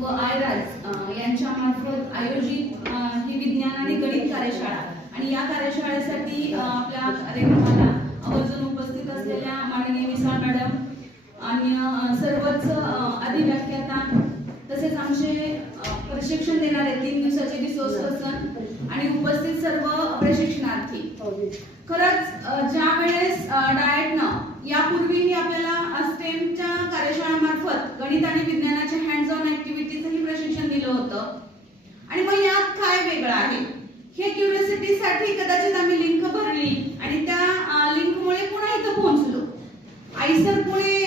व आयराज यांच्यामार्फत आयोजित ही विज्ञान आणि गणित कार्यशाळा आणि या कार्यशाळेसाठी आपल्या कार्यक्रमाला आवर्जून उपस्थित असलेल्या माननीय विसाळ मॅडम आणि सर्वच अधिव्याख्याता तसेच आमचे प्रशिक्षण देणारे 3 दिवसाचे रिसोर्स पर्सन आणि उपस्थित सर्व प्रशिक्षणार्थी, खरंच ज्या वेळेस डाएटनं यापूर्वीही आपल्याला स्टेमच्या कार्यशाळेमार्फत गणित आणि विज्ञानाच्या हँड्स ऑन ऍक्टिव्हिटीजही प्रशिक्षण दिलं होतं आणि मग यात काय वेगळं आहे हे क्युरिओसिटीसाठी कदाचित आम्ही लिंक भरली आणि त्या लिंकमुळे पुन्हा इथं पोहोचलो. आयसर पुणे,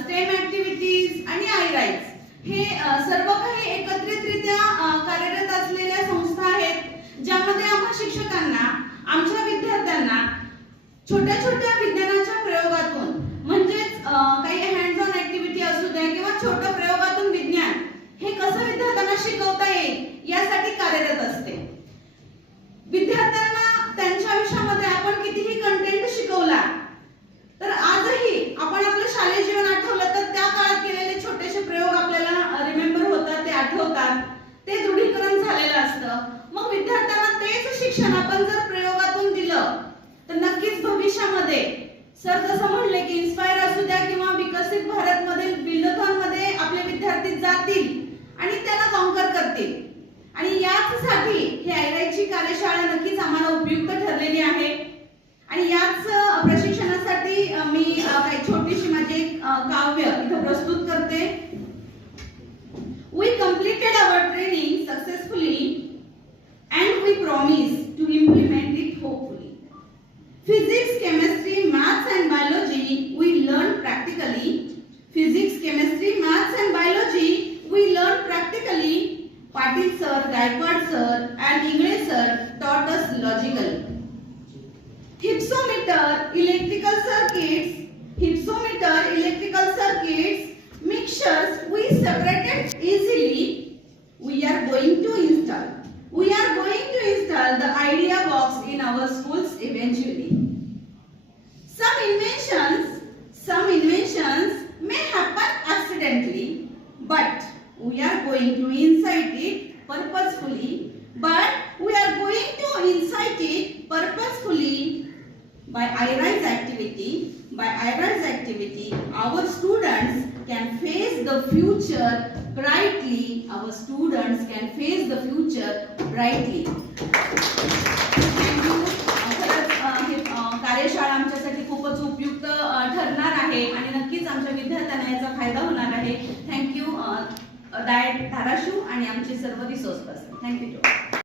स्टेम ऍक्टिव्हिटीज आणि आयराइज हे सर्व काही एकत्रितरित्या कार्यरत असलेल्या संस्था आहेत ज्यामध्ये आम्हा शिक्षकांना, आमच्या विद्यार्थ्यांना छोट्या छोट्या विज्ञानाच्या प्रयोगातून म्हणजेच काही हँड्स ऑन ऍक्टिव्हिटी असू द्या किंवा छोट्या प्रयोगातून विज्ञान हे कसं विद्यार्थ्यांना शिकवता येईल यासाठी कार्यरत असते. विद्यार्थ्यांना त्यांच्या आयुष्यामध्ये आपण कितीही कंटेंट शिकवला तर आजही आपण आपलं शालेय जीवन आठवलं तर त्या काळात केलेले छोटेसे प्रयोग आपल्याला रिमेंबर होतात, ते आठवतात, ते दृढीकरण झालेलं असतं. मग विद्यार्थ्यांना तेच शिक्षण आपण जर प्रयोगातून दिलं तर नक्कीच भविष्यामध्ये सर जसं म्हणले की इन्स्पायर असू द्या किंवा विकसित भारत मधील बिल्डथॉन मध्ये आपले विद्यार्थी जातील आणि त्याला कॉन्कर करतील. आणि याचसाठी ही आयराइजची कार्यशाळा नक्कीच आम्हाला उपयुक्त ठरलेली आहे. आणि याच प्रशिक्षणासाठी मी काही छोटीशी माझी काव्य इथं प्रस्तुत करते. We completed our training successfully and we promise to implement it hopefully. Physics, chemistry, maths and biology we learned practically. Physics, chemistry, maths and biology we learned practically. Patil sir, Gaikwad sir and English sir taught us logically. Hypsometer, electrical circuits, mixtures we separated easily. We are going to install the idea box in our schools eventually. Some inventions may happen accidentally, but we are going to incite it purposefully. By iRise activity, our students can face the future brightly. Thank you. कार्यशाळा आमच्यासाठी खूपच उपयुक्त ठरणार आहे आणि नक्कीच आमच्या विद्यार्थ्यांना याचा फायदा होणार आहे. थँक्यू डाएट धाराशिव आणि आमचे सर्व रिसोर्स पर्सन. थँक्यू.